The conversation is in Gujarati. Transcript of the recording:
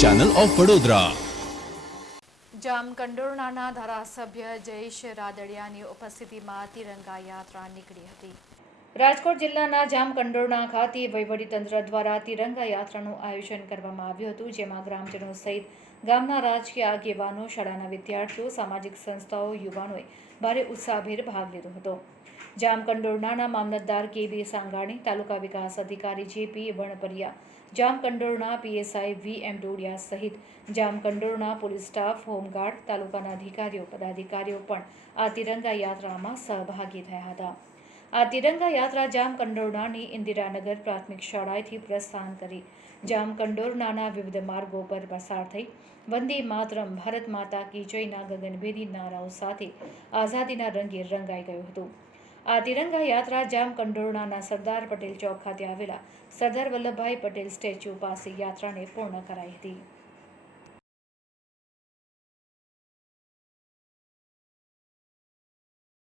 ચેનલ ઓફ વડોદરા જામકંડોરણાના ધારાસભ્ય જયેશ રાદડિયાની ઉપસ્થિતિમાં તિરંગા યાત્રા નીકળી હતી. રાજકોટ જિલ્લાના જામકંડોરણા ખાતે વહીવટીતંત્ર દ્વારા તિરંગા યાત્રાનું આયોજન કરવામાં આવ્યું હતું, જેમાં ગ્રામજનો સહિત ગામના રાજકીય આગેવાનો, શાળાના વિદ્યાર્થીઓ, સામાજિક સંસ્થાઓ, યુવાનોએ ભારે ઉત્સાહભેર ભાગ લીધો હતો. જામકંડોરણાના મામલતદાર કેબી સાંગાણી તાલુકા વિકાસ અધિકારી J P Vanpariya Jamkandorna PSI V M Dodiya સહિત જામકંડોરણા પોલીસ સ્ટાફ, હોમગાર્ડ, તાલુકાના અધિકારીઓ, પદાધિકારીઓ પણ આ તિરંગા યાત્રામાં સહભાગી થયા હતા. આ તિરંગા યાત્રા જામકંડોરણાની ઇન્દિરાનગર પ્રાથમિક શાળાએથી પ્રસ્થાન કરી. જામકંડોરણાના વિવિધ માર્ગો પર પસાર થઈ. વંદે માતરમ, ભારત માતા કી જયના ગગનભેદી નારાઓ સાથે આઝાદીના રંગે રંગાઈ ગયું હતું. આ તિરંગા યાત્રા જામ કંડોરણાના સરદાર પટેલ ચોક ખાતે આવેલા સરદાર વલ્લભભાઈ પટેલ સ્ટેચ્યુ પાસે યાત્રાને પૂર્ણ કરાઈ હતી.